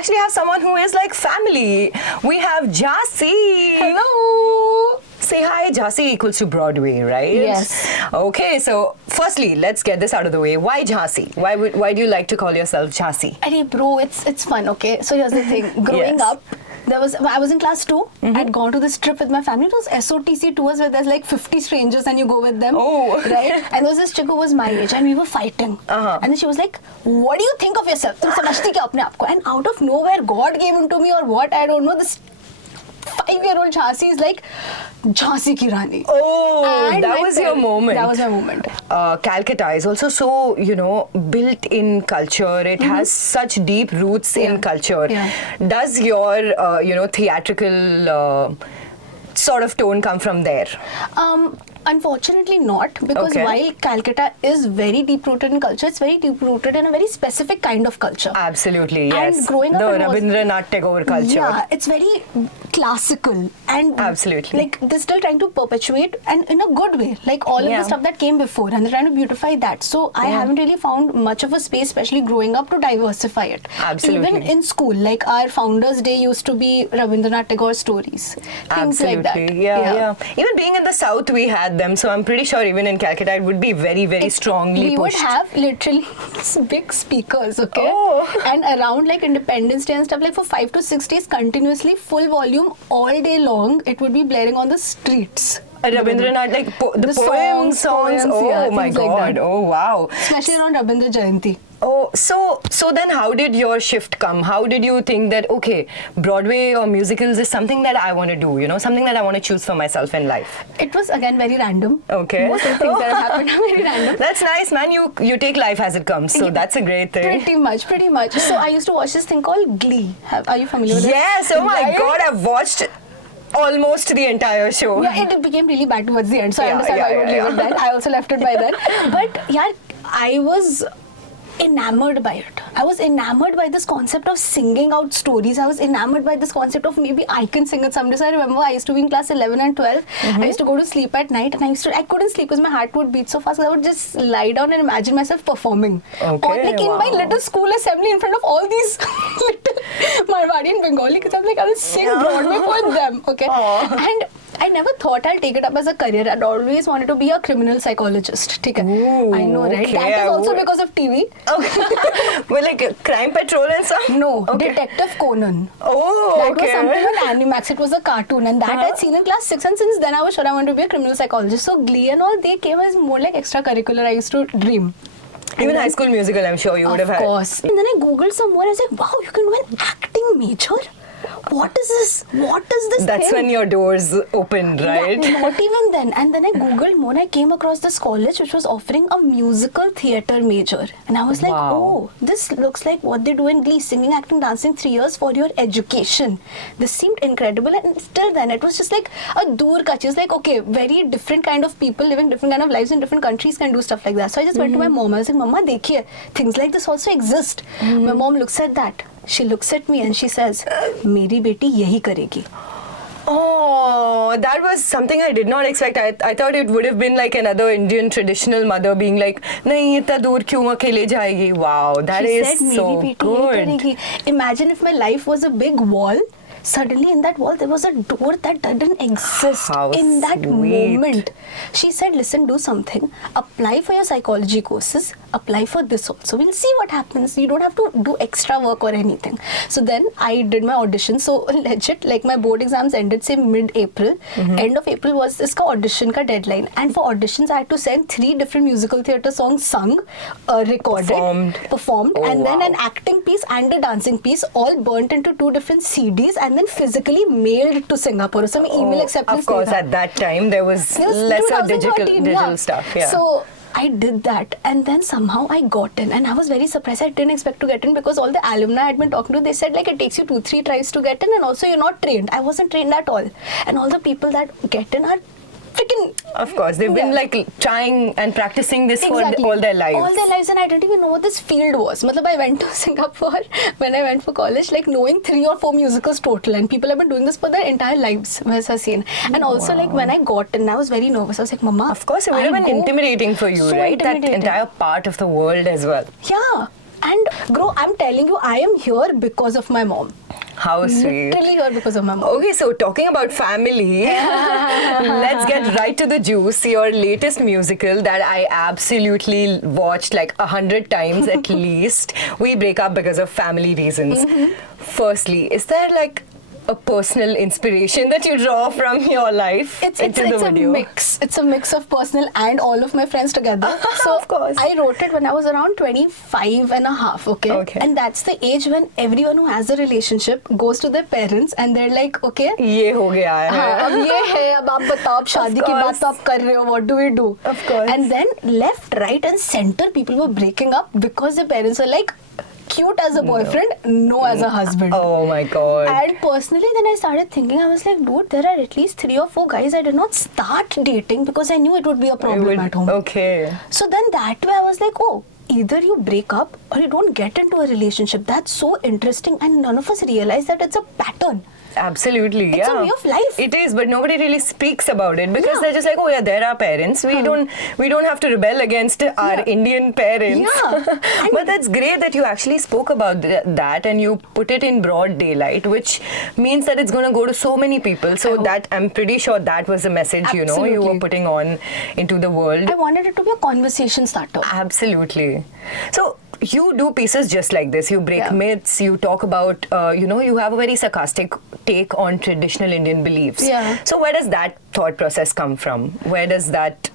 actually have someone who is like family. We have Jhansi. Hello. Say hi. Jhansi equals to Broadway, right? Yes. Okay, so firstly, let's get this out of the way. Why Jhansi? Why do you like to call yourself Jhansi? Hey bro, it's fun, okay? So here's the thing. Growing Yes. up, I was in class 2. I'd gone to this trip with my family. It was SOTC tours where there's like 50 strangers and you go with them. Oh. Right? And there was this chick who was my age and we were fighting. And then she was like, what do you think of yourself? Tum samajhti kya apne aap ko? And out of nowhere, God came into me or what, I don't know, this 5-year-old Jhansi is like, Jhansi ki Rani. Oh, And that my was your moment. That was my moment. Calcutta is also so, built in culture. It has such deep roots in culture. Yeah. Does your, theatrical sort of tone come from there? Unfortunately not, because Okay. while Calcutta is very deep rooted in culture, it's very deep rooted in a very specific kind of culture. Absolutely, And yes. growing up the in Rabindranath Tagore culture. Yeah, it's very classical and Absolutely. like they're still trying to perpetuate and in a good way, like all of Yeah. the stuff that came before, and they're trying to beautify that. So I haven't really found much of a space, especially growing up, to diversify it. Absolutely. Even in school, like our Founders Day used to be Rabindranath Tagore stories, things like that. Absolutely, yeah. Even being in the South, we had them, so I'm pretty sure even in Calcutta, it would be very, very strongly We would pushed. have literally big speakers, okay? Oh. And around like Independence Day and stuff, like for 5 to 6 days, continuously, full volume, all day long, it would be blaring on the streets. Rabindranath, like the The songs. poems, Oh yeah, my things like God! that. Oh wow! Especially around Rabindra Jayanti. Oh, so then how did your shift come? How did you think that, okay, Broadway or musicals is something that I want to do, something that I want to choose for myself in life? It was again very random. Okay. Most of the things that have happened are very random. That's nice, man. You take life as it comes, so that's a great thing. Pretty much. So I used to watch this thing called Glee. Are you familiar with it? Yes, oh my Right? God, I've watched almost the entire show. Yeah, it became really bad towards the end, so I Yeah, understand yeah, why you would yeah, leave it then. I also left it by then. But yeah, I was enamored by it. I was enamored by this concept of singing out stories. I was enamored by this concept of maybe I can sing it someday. So I remember I used to be in class 11 and 12. I used to go to sleep at night and I couldn't sleep because my heart would beat so fast. I would just lie down and imagine myself performing. Okay, Or like in my wow. little school assembly in front of all these little Marwadi and Bengali kids. I'm like, I will sing Broadway for them. Okay. And I never thought I'll take it up as a career. I'd always wanted to be a criminal psychologist. Okay. Ooh, I know, right? okay, That is I also would- because of TV. Okay. Well, like Crime Patrol and stuff? No, Okay. Detective Conan. Oh, That okay. was something on Animax. It was a cartoon, and that I'd seen in class 6. And since then, I was sure I wanted to be a criminal psychologist. So Glee and all, they came as more like extracurricular. I used to dream. Even High School Musical, I'm sure you would have Of had. course. And then I googled some more. I was like, wow, you can do an acting major. What is this? What is this That's thing? when your doors opened, right? Yeah, not even then. And then I googled more. I came across this college which was offering a musical theatre major. And I was like, Wow. oh, this looks like what they do in Glee. Singing, acting, dancing, 3 years for your education. This seemed incredible. And still then, it was just like a dur ka cheez. Like, okay, very different kind of people living different kind of lives in different countries can do stuff like that. So I just went to my mom. I was like, Mama, dekhiye, things like this also exist. My mom looks at that. She looks at me and she says, मेरी बेटी यही करेगी. Oh, that was something I did not expect. I thought it would have been like another Indian traditional mother being like, नहीं इतना दूर क्यों अकेले जाएगी? Wow, that She is said, so "मेरी बेटी good. यही करेगी." Imagine if my life was a big wall. Suddenly in that wall there was a door that didn't exist. How in that sweet. moment, she said, listen, do something. Apply for your psychology courses. Apply for this also. We'll see what happens. You don't have to do extra work or anything. So then I did my audition. So legit, like my board exams ended say mid-April. End of April was this audition ka deadline. And for auditions I had to send 3 different musical theatre songs sung, recorded, performed, Oh, and then wow. an acting piece and a dancing piece, all burnt into 2 different CDs and then physically mailed to Singapore. So my email acceptance. Of course, nahi tha. at that time there was It was lesser 2013, digital stuff. Yeah. So I did that and then somehow I got in and I was very surprised. I didn't expect to get in because all the alumni I had been talking to, they said like it takes you 2-3 tries to get in and also you're not trained. I wasn't trained at all. And all the people that get in are freaking... Of course, they've been like trying and practicing this for all their lives. All their lives, and I didn't even know what this field was. Matlab, I went to Singapore when I went for college, like knowing 3 or 4 musicals total, and people have been doing this for their entire lives. And also, like when I got in, I was very nervous. I was like, Mama, Of course, it would have been intimidating for you, So right? That intimidating. entire part of the world as well. Yeah. And Grow, I'm telling you, I am here because of my mom. How sweet. Literally here because of my mom. Okay, so talking about family, let's get right to the juice. Your latest musical that I absolutely watched like 100 times at least. We break up because of family reasons. Firstly, is there like a personal inspiration that you draw from your life It's into the video? a mix. It's a mix of personal and all of my friends together. So Of course. I wrote it when I was around 25 and a half, okay? And that's the age when everyone who has a relationship goes to their parents and they're like, okay, ये हो गया है. हाँ, अब ये है, अब आप बताओ, अब शादी की बात तो आप कर रहे हो, what do we do? Of course. And then left, right and center people were breaking up because their parents were like, cute as a boyfriend, no as a husband. Oh my god. And personally, then I started thinking, I was like, dude, there are at least 3 or 4 guys I did not start dating because I knew it would be a problem at home. Okay. So then that way I was like, oh, either you break up or you don't get into a relationship. That's so interesting, and none of us realize that it's a pattern. Absolutely, It's yeah. a way of life. It is, but nobody really speaks about it because Yeah. they're just like, oh yeah, they're our parents. We don't have to rebel against our Yeah. Indian parents. Yeah. But that's great that you actually spoke about that and you put it in broad daylight, which means that it's going to go to so many people. So that I'm pretty sure that was the message you were Absolutely. putting on into the world. I wanted it to be a conversation starter. Absolutely. So you do pieces just like this. You break Yeah. myths. You talk about, you have a very sarcastic take on traditional Indian beliefs. Yeah. So where does that thought process come from? Where does that,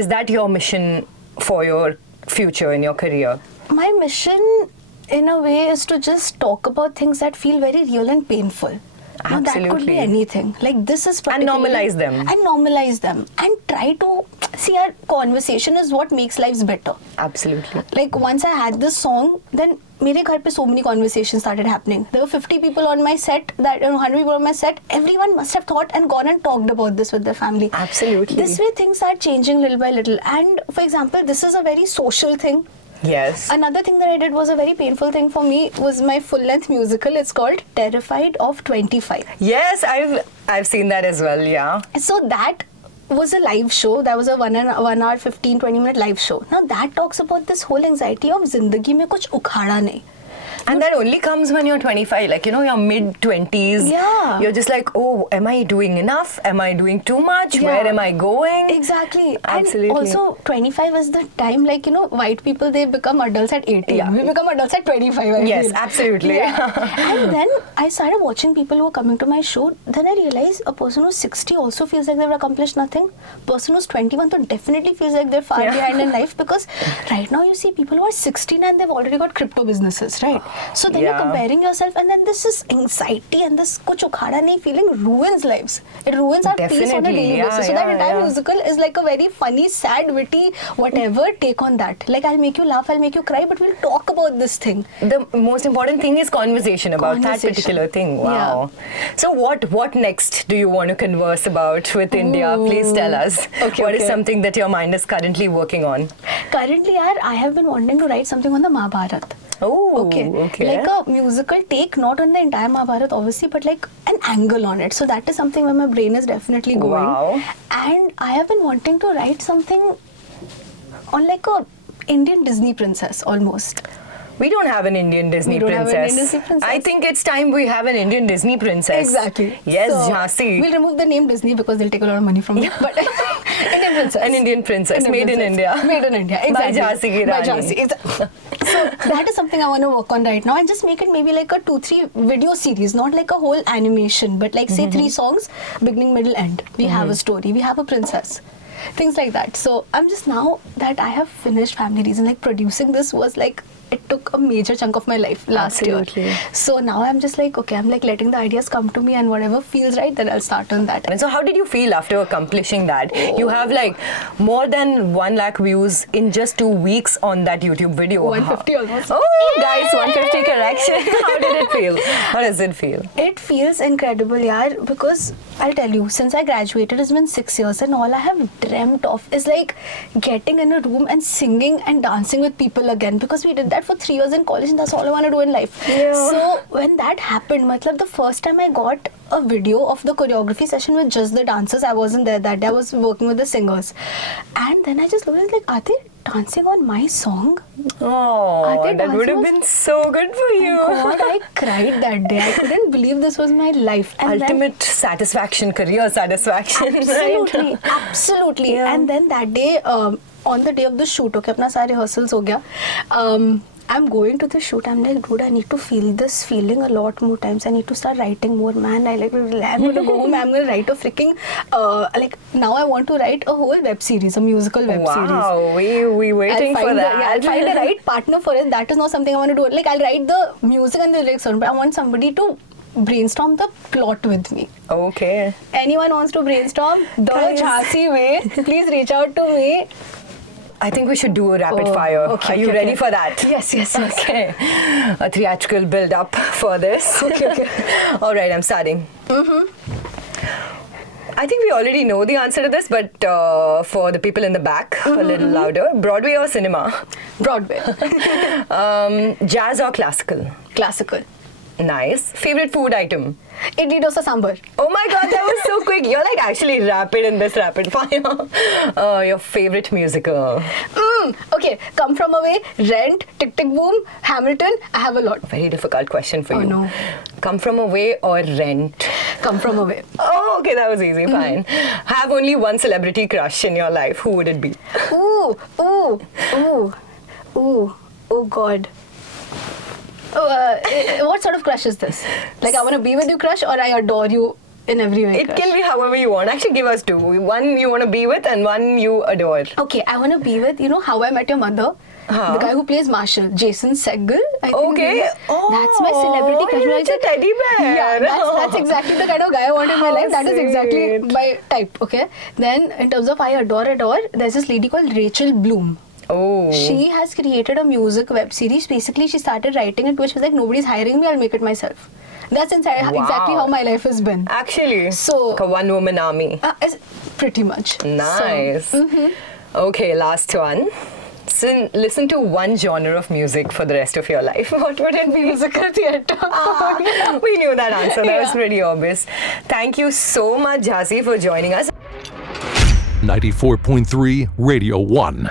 is that your mission for your future in your career? My mission, in a way, is to just talk about things that feel very real and painful. Now, that could Absolutely. be anything. Like, this is And particularly... normalize them. And normalize them. And try to... See, our conversation is what makes lives better. Absolutely. Like, once I had this song, then मेरे घर पे so many conversations started happening. There were 50 people on my set, 100 people on my set. Everyone must have thought and gone and talked about this with their family. Absolutely. This way, things are changing little by little. And, for example, this is a very social thing. Yes. Another thing that I did was a very painful thing for me was my full-length musical. It's called Terrified of 25. Yes, I've seen that as well, yeah. So that was a live show. That was a 1 hour 15-20 minute live show. Now that talks about this whole anxiety of zindagi mein kuch ukhada nahi. And that only comes when you're 25, like, your mid-20s. Yeah. You're just like, oh, am I doing enough? Am I doing too much? Yeah. Where am I going? Exactly. Absolutely. And also 25 is the time, like, white people, they become adults at 18. Yeah. We become adults at 25, I Yes, feel. absolutely. Yeah. And then I started watching people who were coming to my show. Then I realized a person who's 60 also feels like they've accomplished nothing. Person who's 21 so definitely feels like they're far behind in life, because right now you see people who are 16 and they've already got crypto businesses, right? So then you're comparing yourself, and then this is anxiety and this kuch ukhada nahi feeling ruins lives. It ruins our peace on a daily basis. So that entire musical is like a very funny, sad, witty, whatever take on that. Like, I'll make you laugh, I'll make you cry, but we'll talk about this thing. The most important thing is conversation about that particular thing. Wow. Yeah. So what next do you want to converse about with India? Please tell us. What is something that your mind is currently working on? Currently, I have been wanting to write something on the Mahabharata. Oh, okay. okay. Like a musical take, not on the entire Mahabharata, obviously, but like an angle on it. So that is something where my brain is definitely going. Wow. And I have been wanting to write something on like a Indian Disney princess almost. We don't have an Indian Disney We don't princess. have an Indian Disney princess. I think it's time we have an Indian Disney princess. Exactly. Yes, So, Jhansi. We'll remove the name Disney because they'll take a lot of money from me. But Indian princess. An Indian princess, Indian made in princess. India. Made in India, exactly. By Jhansi ki By Rani. Jhansi. So that is something I want to work on right now, and just make it maybe like a 2-3 video series, not like a whole animation, but like say 3 songs, beginning, middle, end. We have a story, we have a princess. Things like that. So I'm just, now that I have finished Family Reason, like producing this was like, it took a major chunk of my life last year. So now I'm just like, okay, I'm like letting the ideas come to me, and whatever feels right, then I'll start on that. And so how did you feel after accomplishing that? You have like more than 1 lakh views in just 2 weeks on that YouTube video. 150 almost. Oh, guys, 150 correction. How did it feel? How does it feel? It feels incredible, yaar, because I'll tell you, since I graduated, it's been 6 years, and all I have dreamt of is like getting in a room and singing and dancing with people again, because we did that that for 3 years in college, and that's all I want to do in life. Yeah. So when that happened, matlab, the first time I got a video of the choreography session with just the dancers, I wasn't there that day, I was working with the singers. And then I just looked at it like, are they dancing on my song? Oh, they that would have dancing been so good for you. God, I cried that day. I couldn't believe this was my life. And Ultimate satisfaction, career satisfaction. Absolutely, right? absolutely. Yeah. And then that day, on the day of the shoot, okay, apna sare rehearsals ho gaya. I'm going to the shoot. I'm like, dude, I need to feel this feeling a lot more times. I need to start writing more, man. I'm going to go home. I'm going to write a freaking now I want to write a whole web series, a musical web series. Wow, we waiting for that. I'll find a right partner for it. That is not something I want to do. Like, I'll write the music and the lyrics on, but I want somebody to brainstorm the plot with me. Okay. Anyone wants to brainstorm the Guys. Jhansi way, please reach out to me. I think we should do a rapid Oh, fire. okay, Are you okay, ready okay. for that? Yes. Okay. A theatrical build up for this. Okay. All right, I'm starting. I think we already know the answer to this, but for the people in the back, a little louder. Broadway or cinema? Broadway. Jazz or classical? Classical. Nice. Favorite food item? Idli dosa sambar. Oh my god, that was so quick. You're like actually rapid in this rapid fire. Your favorite musical? Okay, Come From Away, Rent, Tick Tick Boom, Hamilton. I have a lot. Very difficult question for Oh, you. no. Come From Away or Rent? Come From Away. Oh, okay, that was easy. Fine. Have only one celebrity crush in your life. Who would it be? Ooh, oh God. What sort of crush is this? Like, I want to be with you crush, or I adore you in every way It crush? can be however you want. Actually, give us two. One you want to be with and one you adore. Okay, I want to be with, How I Met Your Mother. Huh. The guy who plays Marshall, Jason Segel. I think Okay. his name is. That's my celebrity crush. you're Like, such a teddy bear. Yeah, that's exactly the kind of guy I want in my How life. That is exactly sweet. my type, okay? Then, in terms of I adore, there's this lady called Rachel Bloom. Oh. She has created a music web series. Basically, she started writing it, which was like, nobody's hiring me, I'll make it myself. That's exactly Wow. how my life has been. Actually. So- like a one-woman army. Pretty much. Nice. So, Okay, last one. Listen to one genre of music for the rest of your life. What would it be? musical theatre. We knew that answer. That was Yeah. pretty obvious. Thank you so much, Jhansi, for joining us. 94.3 Radio 1.